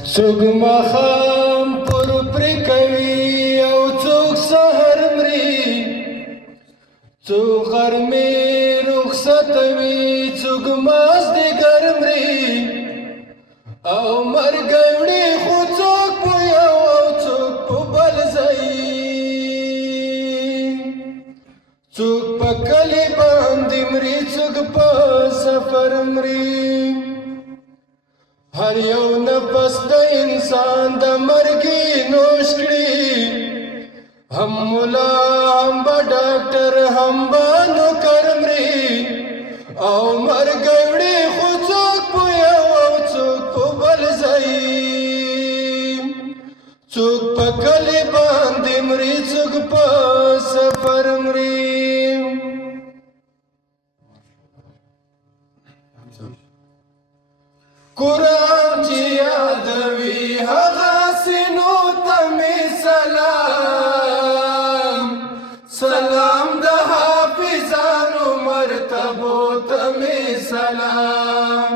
څوک ماښام پر پرې کوي او څوک سحر مري، څوک غرمې رخصتوي، څوک مازدیګر مري او مرګ وړي، خو څوک په یو او څوک په بل ځای، څوک په کلي باندې مري، څوک په سفر مري. هر یو نفس د انسان د مرګي نوش کړي، هم ملا هم به ډاکټر هم به نوکر مري او مرګ وړي، خو څوک په یو او څوک په بل ځای، څوک په کلي باندې مري، څوک په سفر مري. قرآن چې یادوي هغه سینو ته مې سلام، سلام د حافظانو مرتبو ته مې سلام،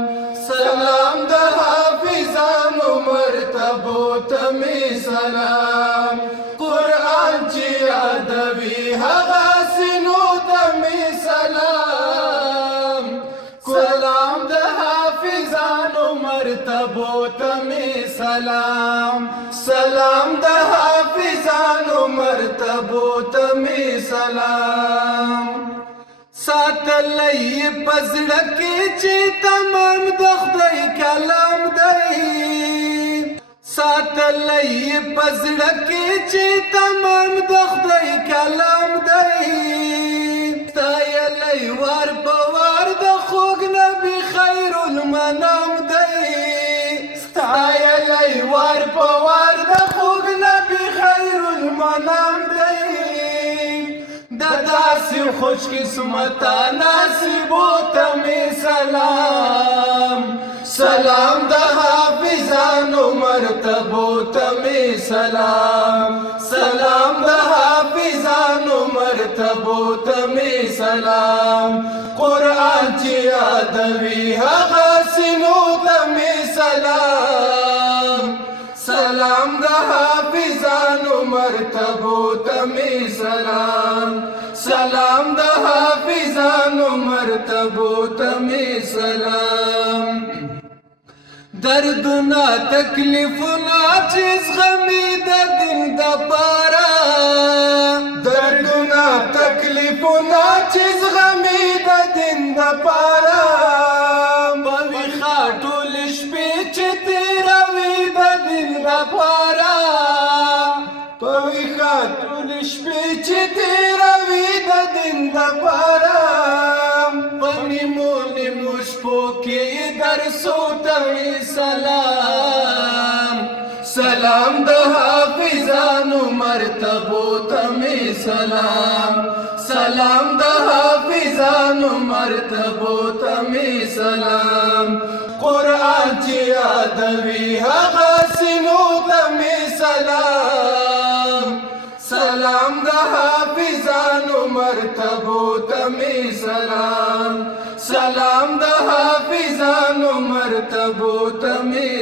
سلام د حافظانو مرتبو ته مې سلام. قرآن چې یادوي هغه سینو ته مې سلام، سلام د حافظانو مرتبو ته مې سلام، سلام د حافظانو مرتبو ته مې سلام. ساتلی په زړه کې چې تمام د خدای کلام دی، ساتلی په زړه کې چې تمام د خدای کلام دی، ستایلی وار په وار د خوږ نبي خیر المنام دی، ستایلی وار په وار د خوږ نبي خیر المنام دی. د داسې خوش قسمته نصیبو ته مې سلام، سلام د حافظانو مرتبو ته مې سلام، سلام د حافظانو مرتبو ته مې سلام. قرآن چې یادوي هغه سینو ته مې سلام، سلام د حافظانو مرتبو ته مې سلام، سلام د حافظانو مرتبو ته مې سلام. دردونه تکلیفونه چې زغمي د دین دپاره، دردونه تکلیفونه چې زغمي د دین دپاره، په ویښه ټولې شپې چې تېروي د دین دپاره، په ویښه ټولې شپې چې تېروي د دین دپاره، په نیمو نیمو شپو کې درسو ته مې سلام، سلام د حافظانو مرتبو ته مې سلام، سلام د حافظانو مرتبو ته مې سلام. قرآن چې یادوي هغه سینو ته مې سلام، سلام د حافظانو مرتبو ته مې سلام، سلام د حافظانو مرتبو ته مې